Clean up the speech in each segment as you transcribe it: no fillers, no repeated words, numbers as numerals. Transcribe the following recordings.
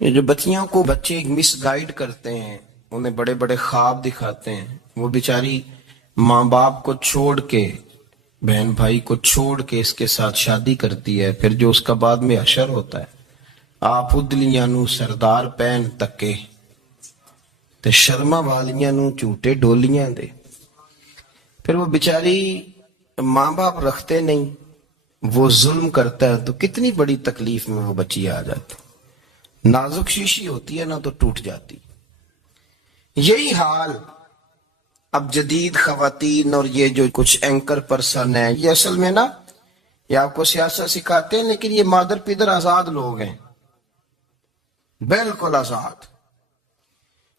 یہ جو بچیوں کو بچے مس گائیڈ کرتے ہیں، انہیں بڑے بڑے خواب دکھاتے ہیں، وہ بیچاری ماں باپ کو چھوڑ کے، بہن بھائی کو چھوڑ کے اس کے ساتھ شادی کرتی ہے، پھر جو اس کا بعد میں حشر ہوتا ہے، آپ ادلیاں نو سردار پہن تکے تے شرما والیاں نو جھوٹے ڈولیاں دے۔ پھر وہ بیچاری ماں باپ رکھتے نہیں، وہ ظلم کرتا ہے، تو کتنی بڑی تکلیف میں وہ بچی آ جاتی، نازک شیشی ہوتی ہے نا تو ٹوٹ جاتی۔ یہی حال اب جدید خواتین اور یہ جو کچھ اینکر پرسن ہیں، یہ اصل میں نا یہ آپ کو سیاست سکھاتے ہیں، لیکن یہ مادر پیدر آزاد لوگ ہیں، بالکل آزاد۔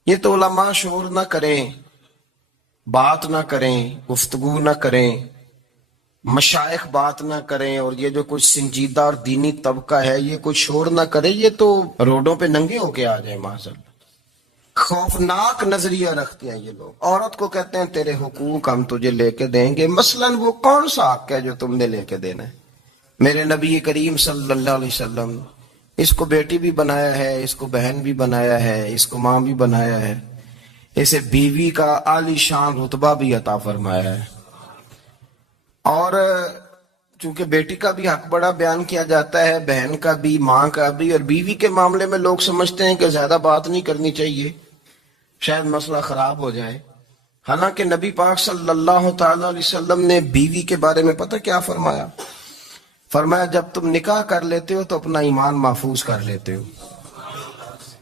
یہ تو علماء شور نہ کریں، بات نہ کریں، گفتگو نہ کریں، مشائخ بات نہ کریں، اور یہ جو کچھ سنجیدہ اور دینی طبقہ ہے یہ کچھ شور نہ کرے، یہ تو روڈوں پہ ننگے ہو کے آ جائیں معذرت۔ خوفناک نظریہ رکھتے ہیں یہ لوگ، عورت کو کہتے ہیں تیرے حقوق ہم تجھے لے کے دیں گے، مثلاً وہ کون سا حق ہے جو تم نے لے کے دینا ہے؟ میرے نبی کریم صلی اللہ علیہ وسلم اس کو بیٹی بھی بنایا ہے، اس کو بہن بھی بنایا ہے، اس کو ماں بھی بنایا ہے، اسے بیوی کا عالی شان رتبہ بھی عطا فرمایا ہے۔ اور چونکہ بیٹی کا بھی حق بڑا بیان کیا جاتا ہے، بہن کا بھی، ماں کا بھی، اور بیوی کے معاملے میں لوگ سمجھتے ہیں کہ زیادہ بات نہیں کرنی چاہیے، شاید مسئلہ خراب ہو جائے۔ حالانکہ نبی پاک صلی اللہ تعالی علیہ وسلم نے بیوی کے بارے میں پتہ کیا فرمایا؟ فرمایا جب تم نکاح کر لیتے ہو تو اپنا ایمان محفوظ کر لیتے ہو۔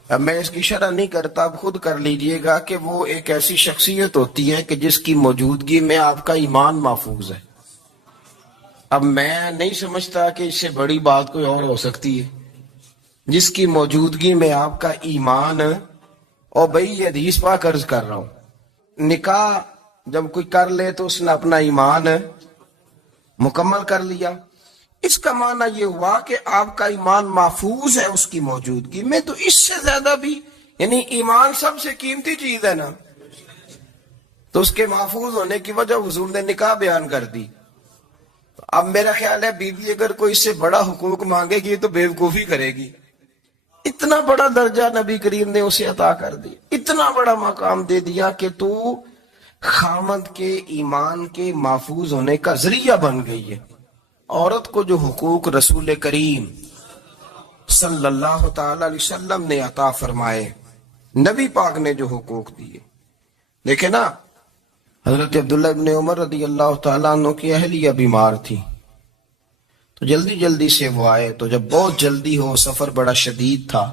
اب میں اس کی شرح نہیں کرتا، اب خود کر لیجئے گا کہ وہ ایک ایسی شخصیت ہوتی ہے کہ جس کی موجودگی میں آپ کا ایمان محفوظ ہے۔ اب میں نہیں سمجھتا کہ اس سے بڑی بات کوئی اور ہو سکتی ہے، جس کی موجودگی میں آپ کا ایمان، اور بھئی یہ حدیث پاک عرض کر رہا ہوں، نکاح جب کوئی کر لے تو اس نے اپنا ایمان مکمل کر لیا، اس کا معنی یہ ہوا کہ آپ کا ایمان محفوظ ہے اس کی موجودگی میں۔ تو اس سے زیادہ بھی، یعنی ایمان سب سے قیمتی چیز ہے نا، تو اس کے محفوظ ہونے کی وجہ حضور نے نکاح بیان کر دی۔ اب میرا خیال ہے بیوی اگر کوئی اس سے بڑا حقوق مانگے گی تو بیوقوفی کرے گی۔ اتنا بڑا درجہ نبی کریم نے اسے عطا کر دی، اتنا بڑا مقام دے دیا کہ تو خامد کے ایمان کے محفوظ ہونے کا ذریعہ بن گئی ہے۔ عورت کو جو حقوق رسول کریم صلی اللہ تعالی علیہ وسلم نے عطا فرمائے، نبی پاک نے جو حقوق دیے، دیکھیں نا، حضرت عبداللہ ابن عمر رضی اللہ تعالیٰ عنہ کی اہلیہ بیمار تھی، تو جلدی جلدی سے وہ آئے، تو جب بہت جلدی ہو، سفر بڑا شدید تھا،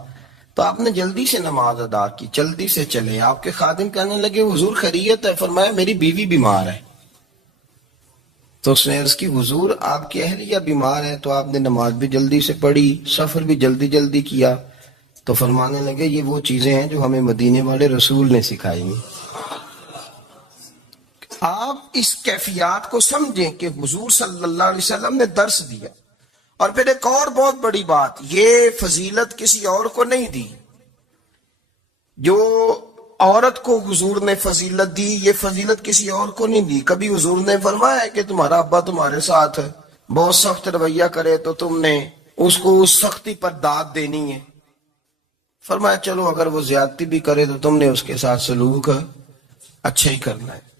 تو آپ نے جلدی سے نماز ادا کی، جلدی سے چلے۔ آپ کے خادم کہنے لگے حضور خیریت ہے؟ فرمایا میری بیوی بیمار ہے۔ تو اس نے عرض کی حضور آپ کی اہلیہ بیمار ہے، تو آپ نے نماز بھی جلدی سے پڑھی، سفر بھی جلدی جلدی کیا۔ تو فرمانے لگے یہ وہ چیزیں ہیں جو ہمیں مدینے والے رسول نے سکھائی ہیں۔ آپ اس کیفیات کو سمجھیں کہ حضور صلی اللہ علیہ وسلم نے درس دیا۔ اور پھر ایک اور بہت بڑی بات، یہ فضیلت کسی اور کو نہیں دی، جو عورت کو حضور نے فضیلت دی، یہ فضیلت کسی اور کو نہیں دی۔ کبھی حضور نے فرمایا کہ تمہارا ابا تمہارے ساتھ بہت سخت رویہ کرے تو تم نے اس کو اس سختی پر داد دینی ہے؟ فرمایا چلو اگر وہ زیادتی بھی کرے تو تم نے اس کے ساتھ سلوک اچھا ہی کرنا ہے۔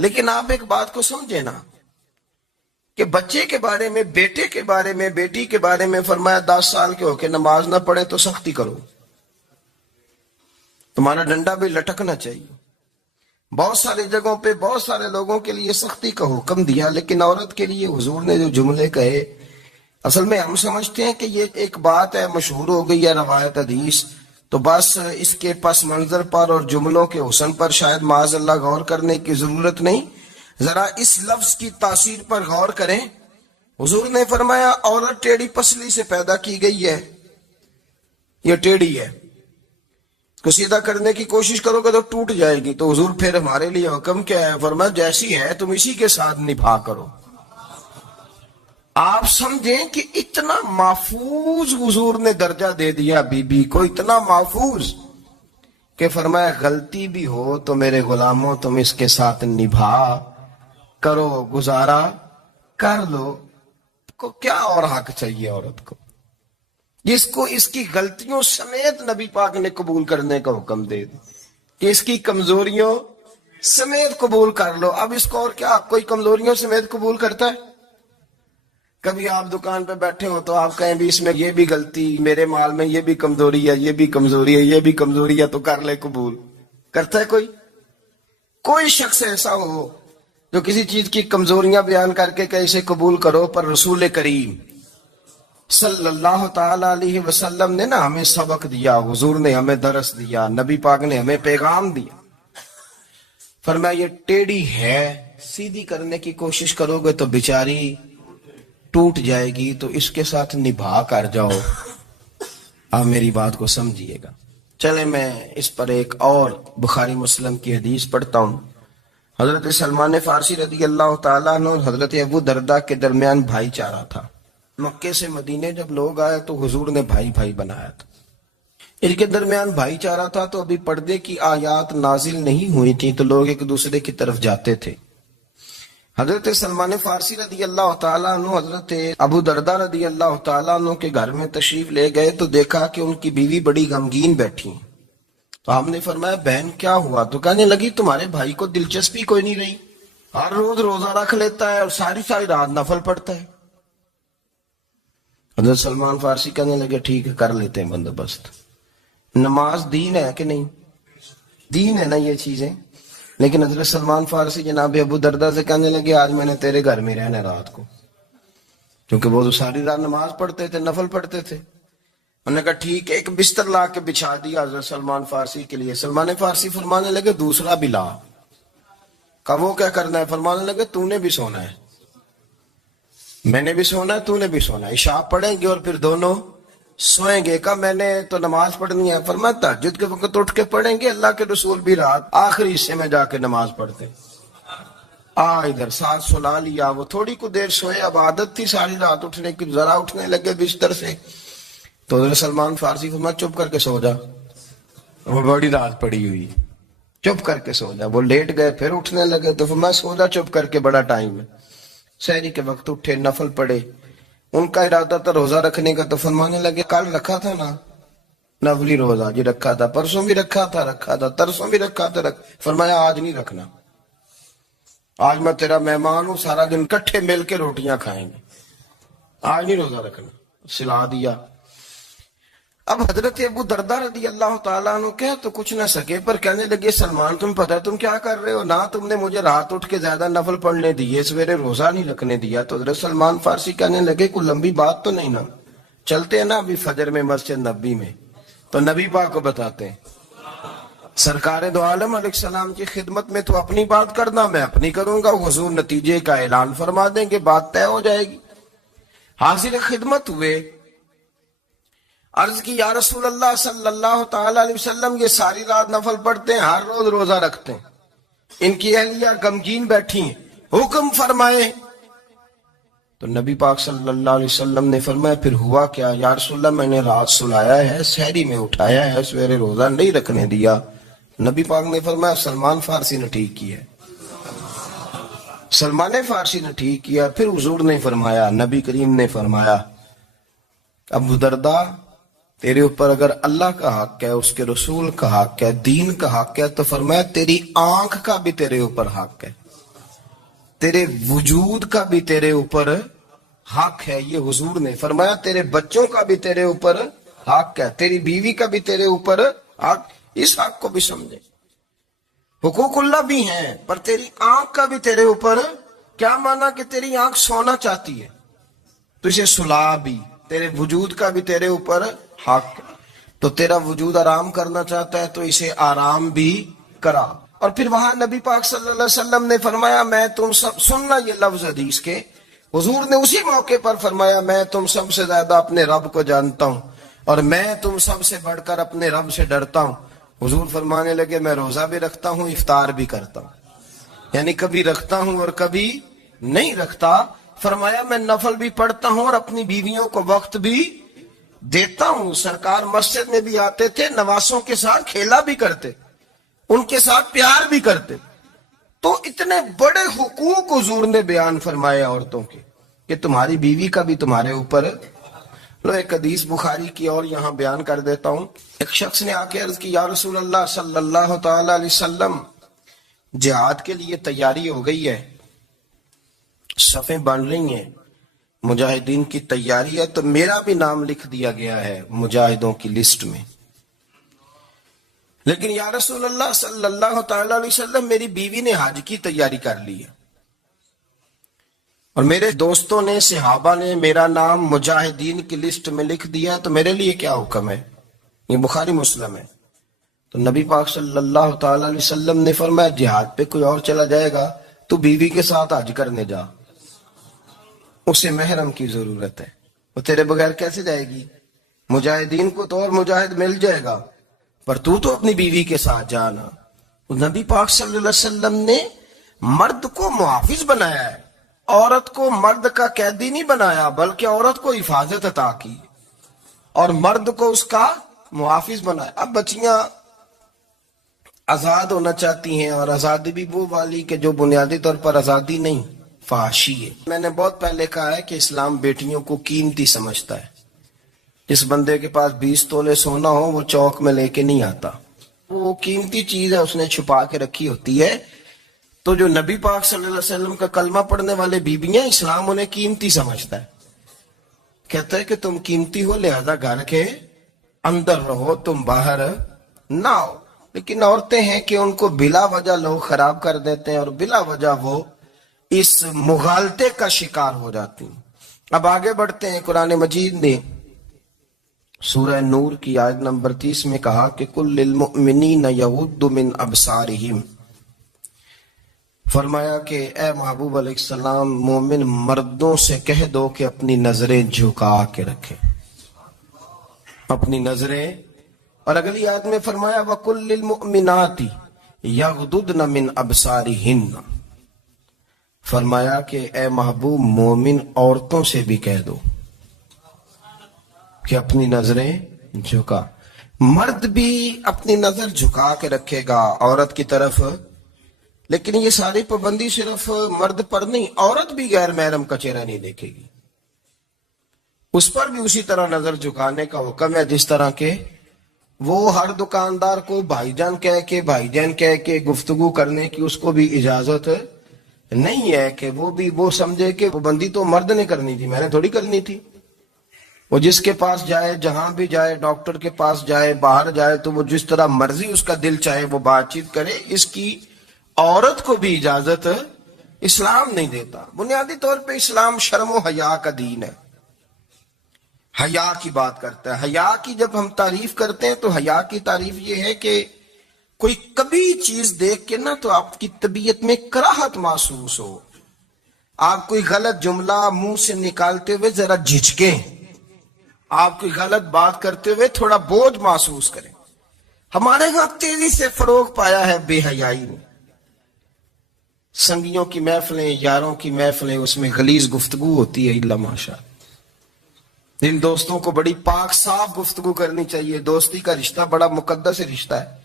لیکن آپ ایک بات کو سمجھیں نا کہ بچے کے بارے میں، بیٹے کے بارے میں، بیٹی کے بارے میں فرمایا 10 سال کے ہو کے نماز نہ پڑھے تو سختی کرو، تمہارا ڈنڈا بھی لٹکنا چاہیے۔ بہت ساری جگہوں پہ بہت سارے لوگوں کے لیے سختی کا حکم دیا، لیکن عورت کے لیے حضور نے جو جملے کہے، اصل میں ہم سمجھتے ہیں کہ یہ ایک بات ہے، مشہور ہو گئی ہے روایت حدیث، تو بس اس کے پس منظر پر اور جملوں کے حسن پر شاید معاذ اللہ غور کرنے کی ضرورت نہیں۔ ذرا اس لفظ کی تاثیر پر غور کریں۔ حضور نے فرمایا عورت ٹیڑھی پسلی سے پیدا کی گئی ہے، یہ ٹیڑھی ہے، کو سیدھا کرنے کی کوشش کرو گے تو ٹوٹ جائے گی۔ تو حضور پھر ہمارے لیے حکم کیا ہے؟ فرمایا جیسی ہے تم اسی کے ساتھ نبھا کرو۔ آپ سمجھیں کہ اتنا محفوظ حضور نے درجہ دے دیا بی بی کو، اتنا محفوظ کہ فرمایا غلطی بھی ہو تو میرے غلاموں تم اس کے ساتھ نبھا کرو، گزارا کر لو۔ کو کیا اور حق چاہیے عورت کو؟ جس کو اس کی غلطیوں سمیت نبی پاک نے قبول کرنے کا حکم دے دی کہ اس کی کمزوریوں سمیت قبول کر لو. اب اس کو اور کیا کوئی کمزوریوں سمیت قبول کرتا ہے؟ کبھی آپ دکان پہ بیٹھے ہو تو آپ کہیں بھی اس میں یہ بھی غلطی، میرے مال میں یہ بھی کمزوری ہے، یہ بھی کمزوری ہے، یہ بھی کمزوری ہے، تو کر لے قبول. کرتا ہے کوئی؟ کوئی شخص ایسا ہو جو کسی چیز کی کمزوریاں بیان کر کے کہ اسے قبول کرو؟ پر رسول کریم صلی اللہ تعالی علیہ وسلم نے نا ہمیں سبق دیا، حضور نے ہمیں درس دیا، نبی پاک نے ہمیں پیغام دیا. فرمایا یہ ٹیڑھی ہے، سیدھی کرنے کی کوشش کرو گے تو بیچاری ٹوٹ جائے گی، تو اس کے ساتھ نبھا کر جاؤ. آپ میری بات کو سمجھیے گا. چلے میں اس پر ایک اور بخاری مسلم کی حدیث پڑھتا ہوں. حضرت سلمان فارسی رضی اللہ تعالیٰ عنہ اور حضرت ابو درداء کے درمیان بھائی چارہ تھا. مکے سے مدینے جب لوگ آئے تو حضور نے بھائی بھائی بنایا تھا. ان کے درمیان بھائی چارہ تھا تو ابھی پردے کی آیات نازل نہیں ہوئی تھی، تو لوگ ایک دوسرے کی طرف جاتے تھے. حضرت سلمان فارسی رضی اللہ تعالیٰ عنہ حضرت ابو درداء رضی اللہ تعالیٰ عنہ کے گھر میں تشریف لے گئے تو دیکھا کہ ان کی بیوی بڑی غمگین بیٹھی ہیں. تو ہم نے فرمایا بہن کیا ہوا؟ تو کہنے لگی تمہارے بھائی کو دلچسپی کوئی نہیں رہی، ہر روز روزہ رکھ لیتا ہے اور ساری ساری رات نفل پڑھتا ہے. حضرت سلمان فارسی کہنے لگے ٹھیک ہے کر لیتے ہیں بندوبست. نماز دین ہے کہ نہیں؟ دین ہے نا یہ چیزیں. لیکن حضرت سلمان فارسی جناب ابو درداء سے کہنے لگے آج میں نے تیرے گھر میں رہنا رات کو، کیونکہ وہ تو ساری رات نماز پڑھتے تھے، نفل پڑھتے تھے. انہوں نے کہا ٹھیک ہے. ایک بستر لا کے بچھا دیا حضرت سلمان فارسی کے لیے. سلمان فارسی فرمانے لگے دوسرا بھی لا. کہا وہ کیا کرنا ہے؟ فرمانے لگے تو نے بھی سونا ہے، میں نے بھی سونا ہے، تو نے بھی سونا ہے. عشاء پڑھیں گے اور پھر دونوں سوئیں گے. کہا میں نے تو نماز پڑھنی ہے. فرمایا تہجد کے وقت اٹھ کے پڑھیں گے، اللہ کے رسول بھی رات آخری حصے میں جا کے نماز پڑھتے. ادھر ساتھ سلا لیا. وہ تھوڑی کو دیر سوئے، اب عادت تھی ساری رات اٹھنے کی، ذرا اٹھنے لگے بستر سے تو حضرت سلمان فارسی فرمایا چپ کر کے سو جا، وہ بڑی رات پڑی ہوئی، چپ کر کے سو جا. وہ لیٹ گئے، پھر اٹھنے لگے تو فرمایا سو جا چپ کر کے، بڑا ٹائم ہے. سحری کے وقت اٹھے، نفل پڑھے. ان کا ارادہ تھا روزہ رکھنے کا، تو فرمانے لگے کل رکھا تھا نا نفلی روزہ؟ جی رکھا تھا. پرسوں بھی رکھا تھا، ترسوں بھی رکھا تھا. فرمایا آج نہیں رکھنا، آج میں تیرا مہمان ہوں، سارا دن کٹھے مل کے روٹیاں کھائیں گے، آج نہیں روزہ رکھنا. سلا دیا. اب حضرت ابو درداء رضی اللہ تعالیٰ عنہ کہہ تو کچھ نہ سکے، پر کہنے لگے سلمان تم پتہ تم کیا کر رہے ہو؟ نہ تم نے مجھے رات اٹھ کے زیادہ نفل پڑھنے دیے، سویرے روزہ نہیں رکھنے دیا. تو حضرت سلمان فارسی کہنے لگے کوئی لمبی بات تو نہیں نا، چلتے ہیں نا ابھی فجر میں مسجد نبی میں، تو نبی پاک کو بتاتے ہیں. سرکار دو عالم علیہ السلام کی خدمت میں تو اپنی بات کرنا، میں اپنی کروں گا. حضور نتیجے کا اعلان فرما دیں گے، بات طے ہو جائے گی. حاضر خدمت ہوئے. عرض کی یا رسول اللہ صلی اللہ تعالی علیہ وسلم یہ ساری رات نفل پڑھتے ہیں، ہر روز روزہ رکھتے ہیں، ان کی اہلیہ غمگین بیٹھی ہیں، حکم فرمائے. تو نبی پاک صلی اللہ علیہ وسلم نے فرمایا پھر ہوا کیا؟ یا رسول اللہ میں نے رات سلایا ہے، سحری میں اٹھایا ہے، سویرے روزہ نہیں رکھنے دیا. نبی پاک نے فرمایا سلمان فارسی نے ٹھیک کیا. سلمان فارسی نے ٹھیک کیا. پھر حضور نے فرمایا، نبی کریم نے فرمایا ابو درداء تیرے اوپر اگر اللہ کا حق ہے، اس کے رسول کا حق ہے، دین کا حق ہے، تو فرمایا تیری آنکھ کا بھی تیرے اوپر حق ہے، تیرے وجود کا بھی تیرے اوپر حق ہے. یہ حضور نے فرمایا تیرے بچوں کا بھی تیرے اوپر حق ہے، تیری بیوی کا بھی تیرے اوپر حق. اس حق کو بھی سمجھے. حقوق اللہ بھی ہیں، پر تیری آنکھ کا بھی تیرے اوپر. کیا مانا کہ تیری آنکھ سونا چاہتی ہے تو اسے سلا بھی. تیرے وجود کا بھی تیرے اوپر حق، تو تیرا وجود آرام کرنا چاہتا ہے تو اسے آرام بھی کرا. اور پھر وہاں نبی پاک صلی اللہ علیہ وسلم نے فرمایا میں تم سب سننا یہ لفظ حدیث کے. حضور نے اسی موقع پر فرمایا میں تم سب سے زیادہ اپنے رب کو جانتا ہوں اور میں تم سب سے بڑھ کر اپنے رب سے ڈرتا ہوں. حضور فرمانے لگے میں روزہ بھی رکھتا ہوں، افطار بھی کرتا ہوں، یعنی کبھی رکھتا ہوں اور کبھی نہیں رکھتا. فرمایا میں نفل بھی پڑھتا ہوں اور اپنی بیویوں کو وقت بھی دیتا ہوں. سرکار مسجد میں بھی آتے تھے، نواسوں کے ساتھ کھیلا بھی کرتے، ان کے ساتھ پیار بھی کرتے. تو اتنے بڑے حقوق حضور نے بیان فرمائے عورتوں کے کہ تمہاری بیوی کا بھی تمہارے اوپر. لو ایک حدیث بخاری کی اور یہاں بیان کر دیتا ہوں. ایک شخص نے آ کے عرض کی یا رسول اللہ صلی اللہ تعالی علیہ وسلم جہاد کے لیے تیاری ہو گئی ہے، صفیں بن رہی ہیں، مجاہدین کی تیاری ہے، تو میرا بھی نام لکھ دیا گیا ہے مجاہدوں کی لسٹ میں، لیکن یا رسول اللہ صلی اللہ تعالی علیہ وسلم میری بیوی نے حج کی تیاری کر لی ہے اور میرے دوستوں نے صحابہ نے میرا نام مجاہدین کی لسٹ میں لکھ دیا، تو میرے لیے کیا حکم ہے؟ یہ بخاری مسلم ہے. تو نبی پاک صلی اللہ تعالی علیہ وسلم نے فرمایا جہاد پہ کوئی اور چلا جائے گا تو بیوی کے ساتھ حج کرنے جا، اسے محرم کی ضرورت ہے، وہ تیرے بغیر کیسے جائے گی؟ مجاہدین کو تو اور مجاہد مل جائے گا، پر تو اپنی بیوی کے ساتھ جانا. نبی پاک صلی اللہ علیہ وسلم نے مرد کو محافظ بنایا ہے، عورت کو مرد کا قیدی نہیں بنایا، بلکہ عورت کو حفاظت عطا کی اور مرد کو اس کا محافظ بنایا. اب بچیاں آزاد ہونا چاہتی ہیں، اور آزادی بھی وہ والی کہ جو بنیادی طور پر آزادی نہیں، فحاشی ہے. میں نے بہت پہلے کہا ہے کہ اسلام بیٹیوں کو قیمتی سمجھتا ہے. جس بندے کے پاس 20 تولے سونا ہو وہ چوک میں لے کے نہیں آتا، وہ قیمتی چیز ہے، اس نے چھپا کے رکھی ہوتی ہے. تو جو نبی پاک صلی اللہ علیہ وسلم کا کلمہ پڑھنے والے بیویاں، اسلام انہیں قیمتی سمجھتا ہے، کہتا ہے کہ تم قیمتی ہو لہذا گھر کے اندر رہو، تم باہر نہ آؤ. لیکن عورتیں ہیں کہ ان کو بلا وجہ لوگ خراب کر دیتے ہیں اور بلا وجہ وہ اس مغالطے کا شکار ہو جاتی ہیں. اب آگے بڑھتے ہیں. قرآن مجید نے سورہ نور کی آیت نمبر 30 میں کہا کہ کل للمؤمنین یغضوا من ابصارہم، فرمایا کہ اے محبوب علیہ السلام مومن مردوں سے کہہ دو کہ اپنی نظریں جھکا کے رکھیں، اپنی نظریں. اور اگلی آیت میں فرمایا وَقُلْ لِلْمُؤْمِنَاتِ يَغْضُضْنَ مِنْ أَبْصَارِهِنَّ، فرمایا کہ اے محبوب مومن عورتوں سے بھی کہہ دو کہ اپنی نظریں جھکا. مرد بھی اپنی نظر جھکا کے رکھے گا عورت کی طرف، لیکن یہ ساری پابندی صرف مرد پر نہیں، عورت بھی غیر محرم کا چہرہ نہیں دیکھے گی، اس پر بھی اسی طرح نظر جھکانے کا حکم ہے جس طرح کہ وہ ہر دکاندار کو بھائی جان کہہ کے گفتگو کرنے کی اس کو بھی اجازت نہیں ہے کہ وہ سمجھے کہ وہ بندی تو مرد نے کرنی تھی، میں نے تھوڑی کرنی تھی. وہ جس کے پاس جائے، جہاں بھی جائے، ڈاکٹر کے پاس جائے، باہر جائے، تو وہ جس طرح مرضی اس کا دل چاہے وہ بات چیت کرے، اس کی عورت کو بھی اجازت اسلام نہیں دیتا. بنیادی طور پہ اسلام شرم و حیا کا دین ہے، حیا کی بات کرتا ہے. حیا کی جب ہم تعریف کرتے ہیں تو حیا کی تعریف یہ ہے کہ کوئی کبھی چیز دیکھ کے نہ تو آپ کی طبیعت میں کراہت محسوس ہو، آپ کوئی غلط جملہ منہ سے نکالتے ہوئے ذرا جھجکیں، آپ کوئی غلط بات کرتے ہوئے تھوڑا بوجھ محسوس کریں. ہمارے ہاں تیزی سے فروغ پایا ہے بے حیائی میں. سنگیوں کی محفلیں، یاروں کی محفلیں، اس میں غلیظ گفتگو ہوتی ہے الا ماشاء. ان دوستوں کو بڑی پاک صاف گفتگو کرنی چاہیے. دوستی کا رشتہ بڑا مقدس رشتہ ہے.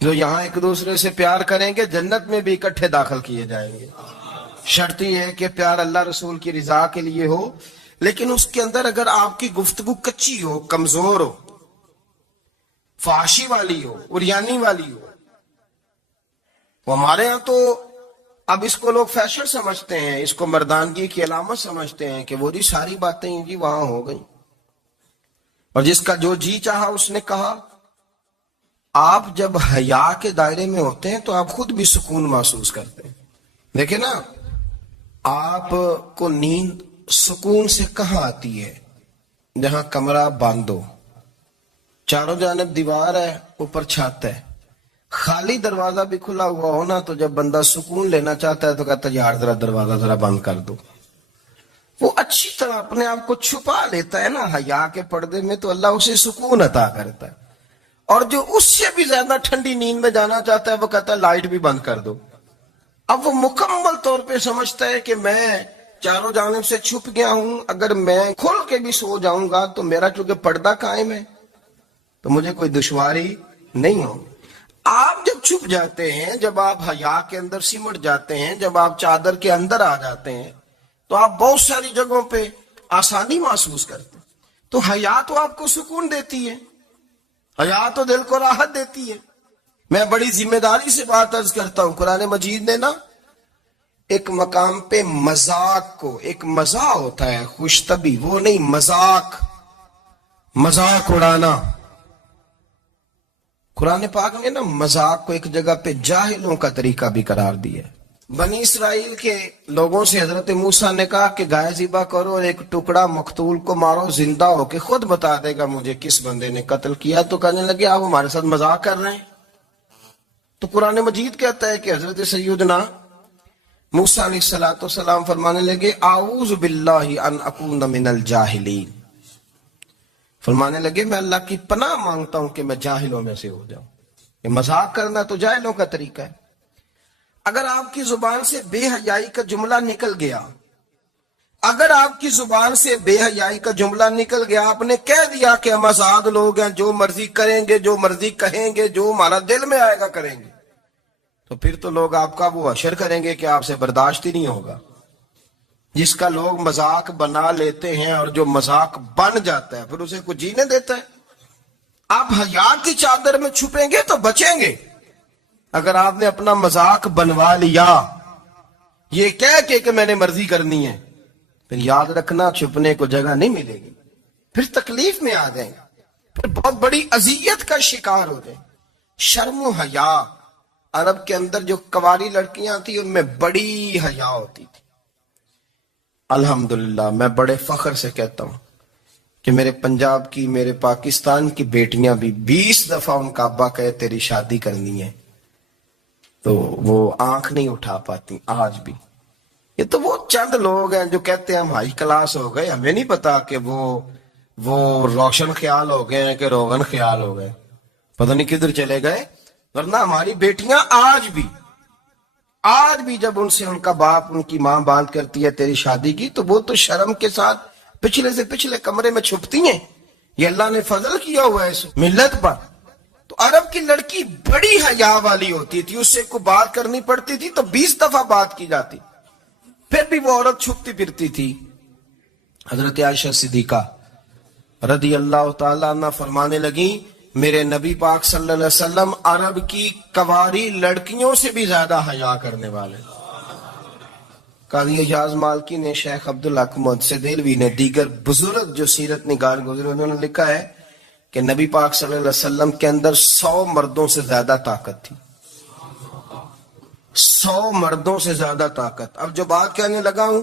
جو یہاں ایک دوسرے سے پیار کریں گے جنت میں بھی اکٹھے داخل کیے جائیں گے. شرط یہ ہے کہ پیار اللہ رسول کی رضا کے لیے ہو، لیکن اس کے اندر اگر آپ کی گفتگو کچی ہو، کمزور ہو، فحاشی والی ہو، عریانی والی ہو. وہ ہمارے ہاں تو اب اس کو لوگ فیشن سمجھتے ہیں، اس کو مردانگی کی علامت سمجھتے ہیں کہ وہ جی ساری باتیں جی وہاں ہو گئی، اور جس کا جو جی چاہا اس نے کہا. آپ جب حیا کے دائرے میں ہوتے ہیں تو آپ خود بھی سکون محسوس کرتے ہیں. دیکھیں نا، آپ کو نیند سکون سے کہاں آتی ہے؟ جہاں کمرہ بند ہو، چاروں جانب دیوار ہے، اوپر چھت ہے، خالی دروازہ بھی کھلا ہوا ہونا تو جب بندہ سکون لینا چاہتا ہے تو کہتا ہے یار ذرا دروازہ ذرا بند کر دو. وہ اچھی طرح اپنے آپ کو چھپا لیتا ہے نا حیا کے پردے میں، تو اللہ اسے سکون عطا کرتا ہے. اور جو اس سے بھی زیادہ ٹھنڈی نیند میں جانا چاہتا ہے وہ کہتا ہے لائٹ بھی بند کر دو. اب وہ مکمل طور پہ سمجھتا ہے کہ میں چاروں جانب سے چھپ گیا ہوں، اگر میں کھل کے بھی سو جاؤں گا تو میرا چونکہ پردہ قائم ہے تو مجھے کوئی دشواری نہیں ہو. آپ جب چھپ جاتے ہیں، جب آپ حیا کے اندر سمٹ جاتے ہیں، جب آپ چادر کے اندر آ جاتے ہیں تو آپ بہت ساری جگہوں پہ آسانی محسوس کرتے ہیں. تو حیا تو آپ کو سکون دیتی ہے، حیا تو دل کو راحت دیتی ہے۔ میں بڑی ذمہ داری سے بات عرض کرتا ہوں، قرآن مجید نے نا ایک مقام پہ مذاق کو، ایک مزاح ہوتا ہے خوش طبی، وہ نہیں، مذاق اڑانا، قرآن پاک نے نا مذاق کو ایک جگہ پہ جاہلوں کا طریقہ بھی قرار دیا ہے۔ بنی اسرائیل کے لوگوں سے حضرت موسیٰ نے کہا کہ گائے ذبح کرو اور ایک ٹکڑا مقتول کو مارو، زندہ ہو کے خود بتا دے گا مجھے کس بندے نے قتل کیا۔ تو کہنے لگے آپ ہمارے ساتھ مذاق کر رہے ہیں۔ تو قرآن مجید کہتا ہے کہ حضرت سیدنا موسیٰ علیہ السلام فرمانے لگے اعوذ باللہ ان اکون من الجاہلین، فرمانے لگے میں اللہ کی پناہ مانگتا ہوں کہ میں جاہلوں میں سے ہو جاؤں۔ یہ مذاق کرنا تو جاہلوں کا طریقہ ہے۔ اگر آپ کی زبان سے بے حیائی کا جملہ نکل گیا، اگر آپ کی زبان سے بے حیائی کا جملہ نکل گیا، آپ نے کہہ دیا کہ ہم آزاد لوگ ہیں، جو مرضی کریں گے، جو مرضی کہیں گے، جو ہمارا دل میں آئے گا کریں گے، تو پھر تو لوگ آپ کا وہ حشر کریں گے کہ آپ سے برداشت ہی نہیں ہوگا۔ جس کا لوگ مذاق بنا لیتے ہیں اور جو مذاق بن جاتا ہے پھر اسے کچھ جینے دیتا ہے۔ آپ حیا کی چادر میں چھپیں گے تو بچیں گے۔ اگر آپ نے اپنا مذاق بنوا لیا یہ کہہ کے کہ میں نے مرضی کرنی ہے، پھر یاد رکھنا چھپنے کو جگہ نہیں ملے گی، پھر تکلیف میں آ جائیں، پھر بہت بڑی اذیت کا شکار ہو جائیں۔ شرم و حیا، عرب کے اندر جو کنواری لڑکیاں تھیں ان میں بڑی حیا ہوتی تھی۔ الحمدللہ میں بڑے فخر سے کہتا ہوں کہ میرے پنجاب کی، میرے پاکستان کی بیٹیاں بھی 20 دفعہ ان کا ابا کہے تیری شادی کرنی ہے تو وہ آنکھ نہیں اٹھا پاتی آج بھی۔ یہ تو وہ چند لوگ ہیں جو کہتے ہیں ہم ہائی کلاس ہو گئے، ہمیں نہیں پتا کہ وہ روشن خیال ہو گئے ہیں کہ روغن خیال ہو گئے، پتہ نہیں کدھر چلے گئے۔ ورنہ ہماری بیٹیاں آج بھی جب ان سے ان کا باپ، ان کی ماں بات کرتی ہے تیری شادی کی، تو وہ تو شرم کے ساتھ پچھلے سے پچھلے کمرے میں چھپتی ہیں۔ یہ اللہ نے فضل کیا ہوا ہے اس ملت پر۔ تو عرب کی لڑکی بڑی حیا والی ہوتی تھی، اس سے کوئی بات کرنی پڑتی تھی تو 20 دفعہ بات کی جاتی، پھر بھی وہ عورت چھپتی پھرتی تھی۔ حضرت عائشہ صدیقہ رضی اللہ تعالیٰ عنہ فرمانے لگیں میرے نبی پاک صلی اللہ علیہ وسلم عرب کی کنواری لڑکیوں سے بھی زیادہ حیا کرنے والے۔ قاضی اعجاز مالکی نے، شیخ عبدالحق محدث دہلوی نے، دیگر بزرگ جو سیرت نگار گزرے انہوں نے لکھا ہے کہ نبی پاک صلی اللہ علیہ وسلم کے اندر 100 مردوں سے زیادہ طاقت تھی، 100 مردوں سے زیادہ طاقت۔ اب جو بات کہنے لگا ہوں،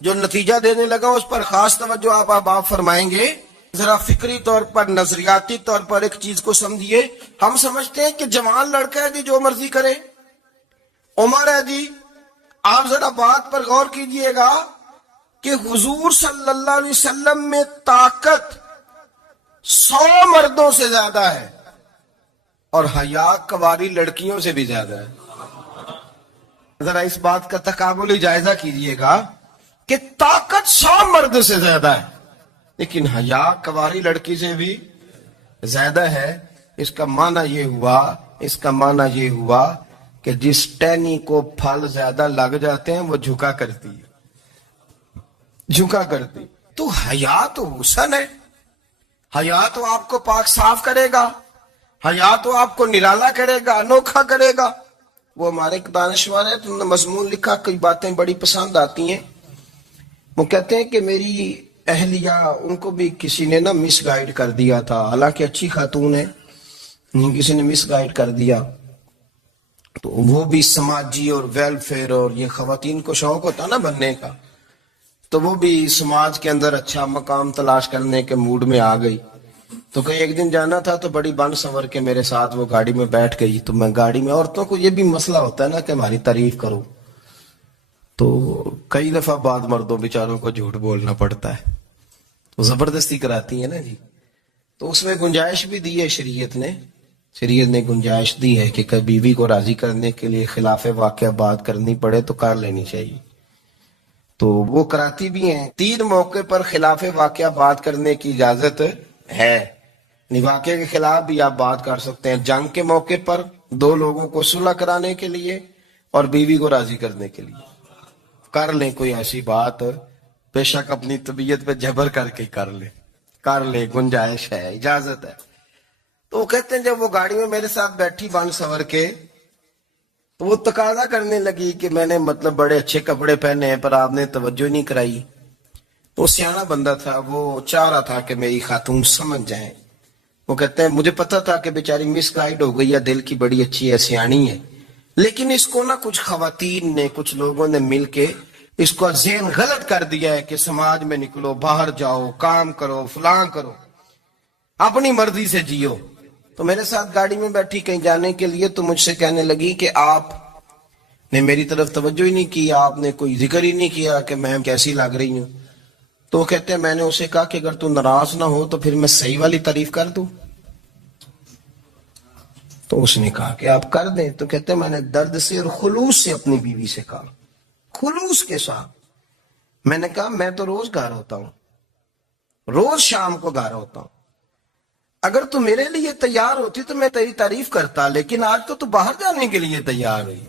جو نتیجہ دینے لگا ہوں، اس پر خاص توجہ آپ فرمائیں گے۔ ذرا فکری طور پر، نظریاتی طور پر ایک چیز کو سمجھیے۔ ہم سمجھتے ہیں کہ جوان لڑکا ہے جی جو مرضی کرے، عمر ہے جی۔ آپ ذرا بات پر غور کیجئے گا کہ حضور صلی اللہ علیہ وسلم میں طاقت 100 مردوں سے زیادہ ہے اور حیا کنواری لڑکیوں سے بھی زیادہ ہے۔ ذرا اس بات کا تقابلی جائزہ کیجئے گا کہ طاقت 100 مرد سے زیادہ ہے لیکن حیا کنواری لڑکی سے بھی زیادہ ہے۔ اس کا معنی یہ ہوا کہ جس ٹہنی کو پھل زیادہ لگ جاتے ہیں وہ جھکا کرتی۔ تو حیا تو حسن ہے، حیا تو آپ کو پاک صاف کرے گا، حیا تو آپ کو نرالا کرے گا، انوکھا کرے گا۔ وہ ہمارے ایک دانشور ہے، انہوں نے مضمون لکھا، کئی باتیں بڑی پسند آتی ہیں۔ وہ کہتے ہیں کہ میری اہلیہ، ان کو بھی کسی نے نا مس گائیڈ کر دیا تھا، حالانکہ اچھی خاتون ہے، کسی نے مس گائیڈ کر دیا۔ تو وہ بھی سماجی اور ویلفیئر اور یہ خواتین کو شوق ہوتا نا بننے کا، تو وہ بھی سماج کے اندر اچھا مقام تلاش کرنے کے موڈ میں آ گئی۔ تو کہیں ایک دن جانا تھا تو بڑی بن سنور کے میرے ساتھ وہ گاڑی میں بیٹھ گئی۔ تو میں گاڑی میں، عورتوں کو یہ بھی مسئلہ ہوتا ہے نا کہ ہماری تعریف کرو، تو کئی دفعہ بعد مردوں بیچاروں کو جھوٹ بولنا پڑتا ہے، تو زبردستی کراتی ہے نا جی۔ تو اس میں گنجائش بھی دی ہے شریعت نے گنجائش دی ہے کہ کبھی بیوی کو راضی کرنے کے لیے خلاف واقعہ بات کرنی پڑے تو کر لینی چاہیے، تو وہ کراتی بھی ہیں۔ 3 موقع پر خلاف واقعہ بات کرنے کی اجازت ہے، واقعے کے خلاف بھی آپ بات کر سکتے ہیں، جنگ کے موقع پر، 2 لوگوں کو صلح کرانے کے لیے اور بیوی کو راضی کرنے کے لیے کر لیں کوئی ایسی بات، بے شک اپنی طبیعت پہ جبر کر کے کر لیں۔ کر لے، گنجائش ہے، اجازت ہے۔ تو وہ کہتے ہیں جب وہ گاڑی میں میرے ساتھ بیٹھی بن سور کے، تو وہ تقاضا کرنے لگی کہ میں نے مطلب بڑے اچھے کپڑے پہنے ہیں پر آپ نے توجہ نہیں کرائی۔ وہ سیاںا بندہ تھا، وہ چاہ رہا تھا کہ میری خاتون سمجھ جائیں۔ وہ کہتے ہیں مجھے پتا تھا کہ بیچاری مس گائیڈ ہو گئی ہے، دل کی بڑی اچھی ہے، سیانی ہے، لیکن اس کو نا کچھ خواتین نے، کچھ لوگوں نے مل کے اس کو ذہن غلط کر دیا ہے کہ سماج میں نکلو، باہر جاؤ، کام کرو، فلاں کرو، اپنی مرضی سے جیو۔ تو میرے ساتھ گاڑی میں بیٹھی کہیں جانے کے لیے، تو مجھ سے کہنے لگی کہ آپ نے میری طرف توجہ ہی نہیں کی، آپ نے کوئی ذکر ہی نہیں کیا کہ میں کیسی لگ رہی ہوں۔ تو وہ کہتے ہیں میں نے اسے کہا کہ اگر تو ناراض نہ ہو تو پھر میں صحیح والی تعریف کر دوں۔ تو اس نے کہا کہ آپ کر دیں۔ تو کہتے ہیں میں نے درد سے اور خلوص سے اپنی بیوی سے کہا، خلوص کے ساتھ میں نے کہا میں تو روز گھر ہوتا ہوں، روز شام کو گھر ہوتا ہوں، اگر تو میرے لیے تیار ہوتی تو میں تیری تعریف کرتا، لیکن آج تو باہر جانے کے لیے تیار ہوئی،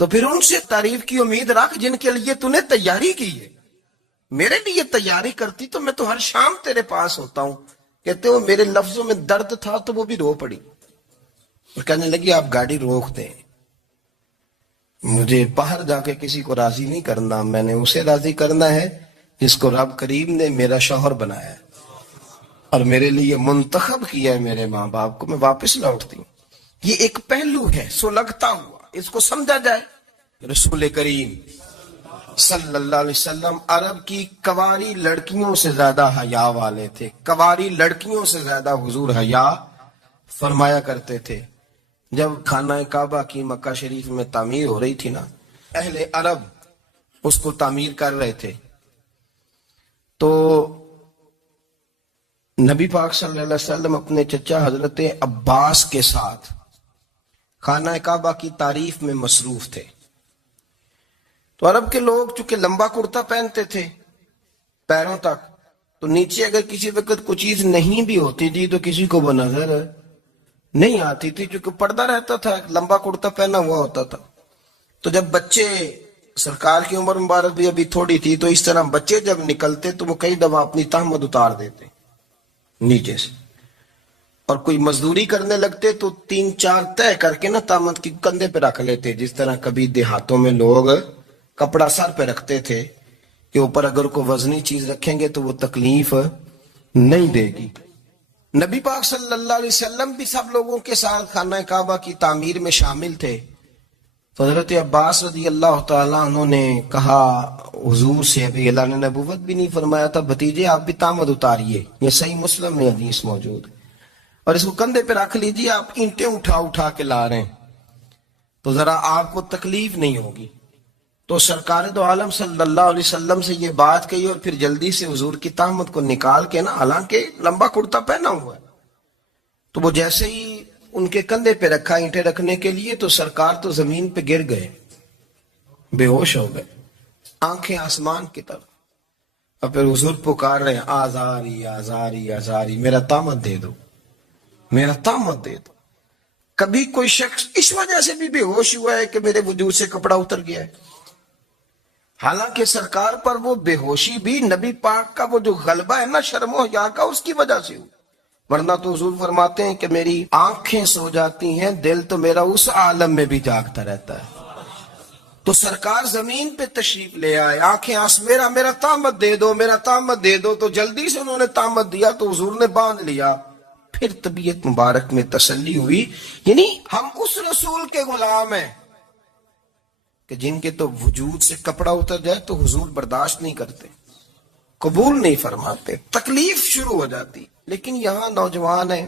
تو پھر ان سے تعریف کی امید رکھ جن کے لیے تو نے تیاری کی ہے۔ میرے لیے تیاری کرتی تو میں تو ہر شام تیرے پاس ہوتا ہوں۔ کہتے وہ میرے لفظوں میں درد تھا تو وہ بھی رو پڑی اور کہنے لگی آپ گاڑی روک دیں، مجھے باہر جا کے کسی کو راضی نہیں کرنا، میں نے اسے راضی کرنا ہے جس کو رب کریم نے میرا شوہر بنایا ہے اور میرے لیے منتخب کیا ہے میرے ماں باپ کو، میں واپس لوٹتی ہوں۔ یہ ایک پہلو ہے سلگتا ہوا، اس کو سمجھا جائے۔ رسول کریم صلی اللہ علیہ وسلم عرب کی کواری لڑکیوں سے زیادہ حیا والے تھے، کواری لڑکیوں سے زیادہ حضور حیا فرمایا کرتے تھے۔ جب خانہ کعبہ کی مکہ شریف میں تعمیر ہو رہی تھی نا، اہل عرب اس کو تعمیر کر رہے تھے، تو نبی پاک صلی اللہ علیہ وسلم اپنے چچا حضرت عباس کے ساتھ خانہ کعبہ کی تعریف میں مصروف تھے۔ تو عرب کے لوگ چونکہ لمبا کرتا پہنتے تھے پیروں تک، تو نیچے اگر کسی وقت کوئی چیز نہیں بھی ہوتی تھی تو کسی کو وہ نظر نہیں آتی تھی، چونکہ پردہ رہتا تھا، لمبا کرتا پہنا ہوا ہوتا تھا۔ تو جب بچے، سرکار کی عمر مبارک بھی ابھی تھوڑی تھی، تو اس طرح بچے جب نکلتے تو وہ کئی دفعہ اپنی تہمت اتار دیتے نیچے سے، اور کوئی مزدوری کرنے لگتے تو 3-4 طے کر کے نا تہمت کی کندھے پہ رکھ لیتے، جس طرح کبھی دیہاتوں میں لوگ کپڑا سر پہ رکھتے تھے کہ اوپر اگر کوئی وزنی چیز رکھیں گے تو وہ تکلیف نہیں دے گی۔ نبی پاک صلی اللہ علیہ وسلم بھی سب لوگوں کے ساتھ خانہ کعبہ کی تعمیر میں شامل تھے۔ تو حضرت عباس رضی اللہ تعالیٰ عنہ نے کہا حضور سے، ابھی اللہ نے نبوت بھی نہیں فرمایا تھا، بھتیجے آپ بھی تہمت اتاریے، یہ صحیح مسلم میں حدیث موجود، اور اس کو کندھے پہ رکھ لیجیے، آپ اینٹیں اٹھا اٹھا کے لا رہے ہیں تو ذرا آپ کو تکلیف نہیں ہوگی۔ تو سرکار دو عالم صلی اللہ علیہ وسلم سے یہ بات کہی اور پھر جلدی سے حضور کی تہمت کو نکال کے نا، حالانکہ لمبا کرتا پہنا ہوا ہے، تو وہ جیسے ہی ان کے کندھے پہ رکھا اینٹیں رکھنے کے لیے، تو سرکار تو زمین پہ گر گئے، بے ہوش ہو گئے، آنکھیں آسمان کی طرف، اور پھر حضور پکار رہے ہیں آزاری آزاری آزاری، میرا تہمت دے دو، میرا تہمت دے دو۔ کبھی کوئی شخص اس وجہ سے بھی بے ہوش ہوا ہے کہ میرے وجود سے کپڑا اتر گیا ہے؟ حالانکہ سرکار پر وہ بے ہوشی بھی نبی پاک کا وہ جو غلبہ ہے نا شرم و حیا کا، اس کی وجہ سے ہوئی، ورنہ تو حضور فرماتے ہیں کہ میری آنکھیں سو جاتی ہیں، دل تو میرا اس عالم میں بھی جاگتا رہتا ہے۔ تو سرکار زمین پہ تشریف لے آئے، آنکھیں میرا تہمت دے دو، میرا تہمت دے دو، تو جلدی سے انہوں نے تہمت دیا تو حضور نے باندھ لیا۔ پھر طبیعت مبارک میں تسلی ہوئی، یعنی ہم اس رسول کے غلام ہیں کہ جن کے تو وجود سے کپڑا اتر جائے تو حضور برداشت نہیں کرتے، قبول نہیں فرماتے، تکلیف شروع ہو جاتی۔ لیکن یہاں نوجوان ہیں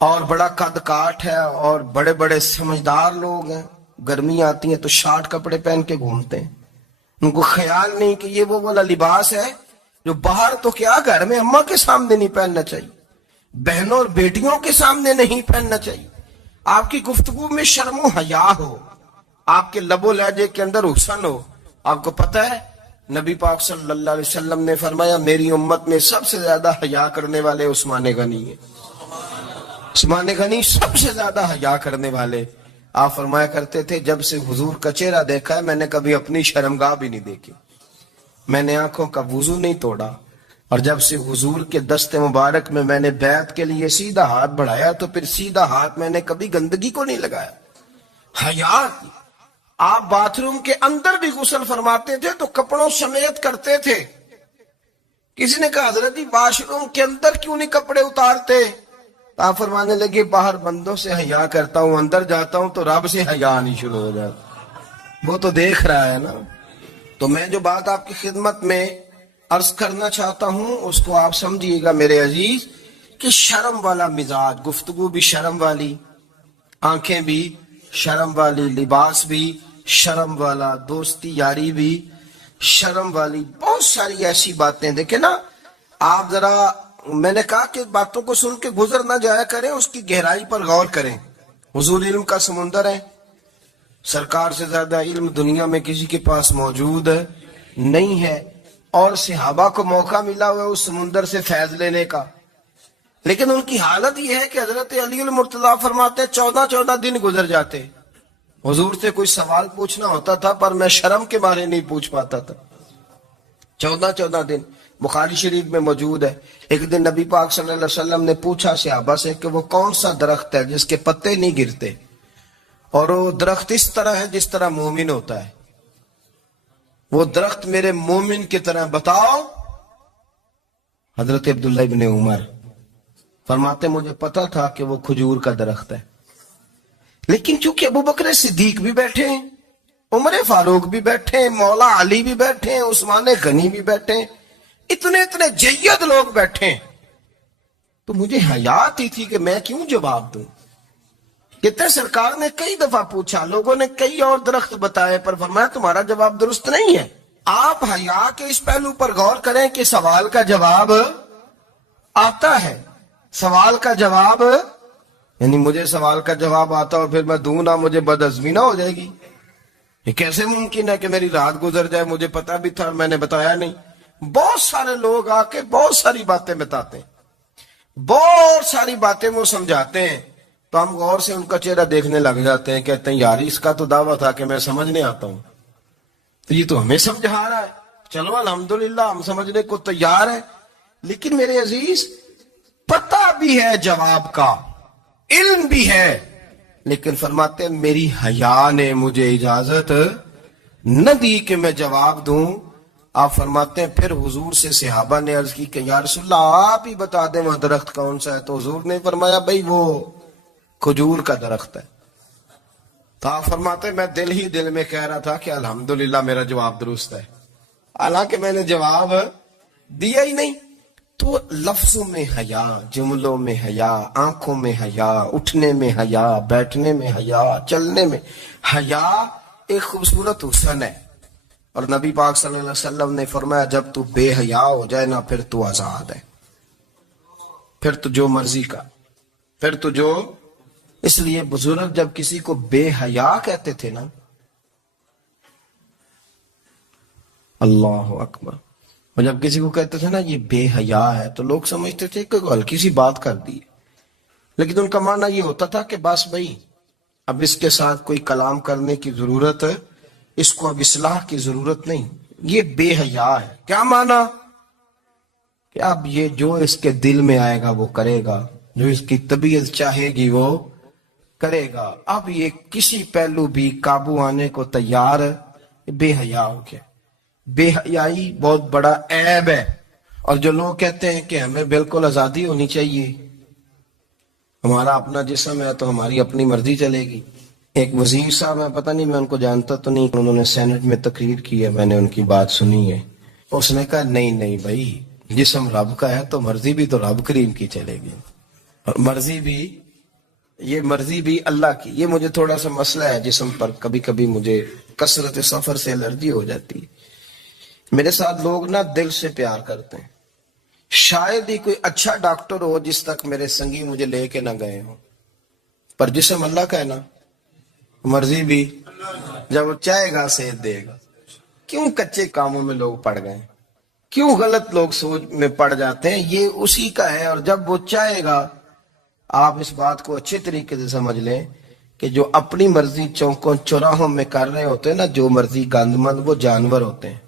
اور بڑا قد کاٹ ہے اور بڑے بڑے سمجھدار لوگ ہیں، گرمی آتی ہے تو شارٹ کپڑے پہن کے گھومتے ہیں، ان کو خیال نہیں کہ یہ وہ والا لباس ہے جو باہر تو کیا گھر میں اماں کے سامنے نہیں پہننا چاہیے، بہنوں اور بیٹیوں کے سامنے نہیں پہننا چاہیے۔ آپ کی گفتگو میں شرم و حیا ہو، آپ کے لب و لہجے کے اندر حسن ہو۔ آپ کو پتہ ہے نبی پاک صلی اللہ علیہ وسلم نے فرمایا میری امت میں سب سے زیادہ حیا کرنے والے عثمان غنی ہیں، عثمان غنی سب سے زیادہ حیا کرنے والے۔ آپ فرمایا کرتے تھے جب سے حضور کا چہرہ دیکھا ہے میں نے کبھی اپنی شرمگاہ بھی نہیں دیکھی، میں نے آنکھوں کا وضو نہیں توڑا، اور جب سے حضور کے دست مبارک میں میں نے بیعت کے لیے سیدھا ہاتھ بڑھایا تو پھر سیدھا ہاتھ میں نے کبھی گندگی کو نہیں لگایا. حیا. آپ باتھ روم کے اندر بھی غسل فرماتے تھے تو کپڑوں سمیت کرتے تھے. کسی نے کہا حضرت واش روم کے اندر کیوں نہیں کپڑے اتارتے؟ آپ فرمانے لگے باہر بندوں سے حیا کرتا ہوں، اندر جاتا ہوں تو رب سے حیا نہیں شروع ہو جاتا. وہ تو دیکھ رہا ہے نا. تو میں جو بات آپ کی خدمت میں عرض کرنا چاہتا ہوں اس کو آپ سمجھیے گا میرے عزیز، کہ شرم والا مزاج، گفتگو بھی شرم والی، آنکھیں بھی شرم والی، لباس بھی شرم والا، دوستی یاری بھی شرم والی، بہت ساری ایسی باتیں. دیکھیں نا آپ ذرا، میں نے کہا کہ باتوں کو سن کے گزر نہ جایا کریں، اس کی گہرائی پر غور کریں. حضور علم کا سمندر ہے، سرکار سے زیادہ علم دنیا میں کسی کے پاس موجود نہیں ہے، اور صحابہ کو موقع ملا ہوا ہے اس سمندر سے فیض لینے کا. لیکن ان کی حالت یہ ہے کہ حضرت علی المرتضیٰ فرماتے 14 دن گزر جاتے. حضور سے کوئی سوال پوچھنا ہوتا تھا پر میں شرم کے بارے نہیں پوچھ پاتا تھا. 14 دن بخاری شریف میں موجود ہے. ایک دن نبی پاک صلی اللہ علیہ وسلم نے پوچھا صحابہ سے کہ وہ کون سا درخت ہے جس کے پتے نہیں گرتے، اور وہ درخت اس طرح ہے جس طرح مومن ہوتا ہے. وہ درخت میرے مومن کی طرح بتاؤ. حضرت عبداللہ ابن عمر فرماتے مجھے پتا تھا کہ وہ کھجور کا درخت ہے، لیکن چونکہ ابو بکر صدیق بھی بیٹھے ہیں، عمر فاروق بھی بیٹھے ہیں، مولا علی بھی بیٹھے ہیں، عثمان غنی بھی بیٹھے ہیں، اتنے جید لوگ بیٹھے ہیں، تو مجھے حیا آتی تھی کہ میں کیوں جواب دوں. کہتے سرکار نے کئی دفعہ پوچھا، لوگوں نے کئی اور درخت بتائے، پر فرمایا تمہارا جواب درست نہیں ہے. آپ حیا کے اس پہلو پر غور کریں کہ سوال کا جواب آتا ہے. سوال کا جواب یعنی مجھے سوال کا جواب آتا اور پھر میں دوں نہ، مجھے بدعزمی نہ ہو جائے گی. یہ کیسے ممکن ہے کہ میری رات گزر جائے، مجھے پتا بھی تھا اور میں نے بتایا نہیں. بہت سارے لوگ آ کے بہت ساری باتیں بتاتے ہیں، بہت ساری باتیں وہ سمجھاتے ہیں، تو ہم غور سے ان کا چہرہ دیکھنے لگ جاتے ہیں، کہتے ہیں یار اس کا تو دعویٰ تھا کہ میں سمجھنے آتا ہوں، تو یہ تو ہمیں سمجھا رہا ہے. چلو الحمدللہ ہم سمجھنے کو تیار ہیں. لیکن میرے عزیز پتہ بھی ہے جواب کا، علم بھی ہے، لیکن فرماتے ہیں میری حیا نے مجھے اجازت نہ دی کہ میں جواب دوں. آپ فرماتے ہیں پھر حضور سے صحابہ نے عرض کی کہ یا رسول اللہ آپ ہی بتا دیں وہ درخت کون سا ہے. تو حضور نے فرمایا بھئی وہ کھجور کا درخت ہے. تو آپ فرماتے ہیں میں دل میں کہہ رہا تھا کہ الحمدللہ میرا جواب درست ہے، حالانکہ میں نے جواب دیا ہی نہیں. تو لفظوں میں حیا، جملوں میں حیا، آنکھوں میں حیا، اٹھنے میں حیا، بیٹھنے میں حیا، چلنے میں حیا ایک خوبصورت حسن ہے. اور نبی پاک صلی اللہ علیہ وسلم نے فرمایا جب تو بے حیا ہو جائے نا پھر تو آزاد ہے، پھر تو جو مرضی کا، پھر تو جو. اس لیے بزرگ جب کسی کو بے حیا کہتے تھے نا، اللہ اکبر، اور جب کسی کو کہتے تھے نا یہ بے حیا ہے تو لوگ سمجھتے تھے کہ ہلکی سی بات کر دی، لیکن ان کا معنی یہ ہوتا تھا کہ بس بھائی اب اس کے ساتھ کوئی کلام کرنے کی ضرورت ہے، اس کو اب اصلاح کی ضرورت نہیں، یہ بے حیا ہے. کیا معنی؟ کہ اب یہ جو اس کے دل میں آئے گا وہ کرے گا، جو اس کی طبیعت چاہے گی وہ کرے گا. اب یہ کسی پہلو بھی قابو آنے کو تیار ہے، بے حیا ہو گیا. بے حیائی بہت بڑا عیب ہے. اور جو لوگ کہتے ہیں کہ ہمیں بالکل آزادی ہونی چاہیے، ہمارا اپنا جسم ہے تو ہماری اپنی مرضی چلے گی. ایک وزیر صاحب ہیں، پتہ نہیں میں ان کو جانتا تو نہیں، انہوں نے سینٹ میں تقریر کی ہے، میں نے ان کی بات سنی ہے. اس نے کہا نہیں بھائی، جسم رب کا ہے تو مرضی بھی تو رب کریم کی چلے گی، اور مرضی بھی اللہ کی. یہ مجھے تھوڑا سا مسئلہ ہے جسم پر، کبھی کبھی مجھے کثرت سفر سے الرجی ہو جاتی ہے. میرے ساتھ لوگ نا دل سے پیار کرتے ہیں، شاید ہی کوئی اچھا ڈاکٹر ہو جس تک میرے سنگی مجھے لے کے نہ گئے ہوں، پر جسم اللہ کا ہے نا، مرضی بھی جب وہ چاہے گا صحت دے گا. کیوں کچے کاموں میں لوگ پڑ گئے، کیوں غلط لوگ سوچ میں پڑ جاتے ہیں؟ یہ اسی کا ہے. اور جب وہ چاہے گا، آپ اس بات کو اچھے طریقے سے سمجھ لیں کہ جو اپنی مرضی چوکوں چوراہوں میں کر رہے ہوتے ہیں نا، جو مرضی گند مند، وہ جانور ہوتے ہیں.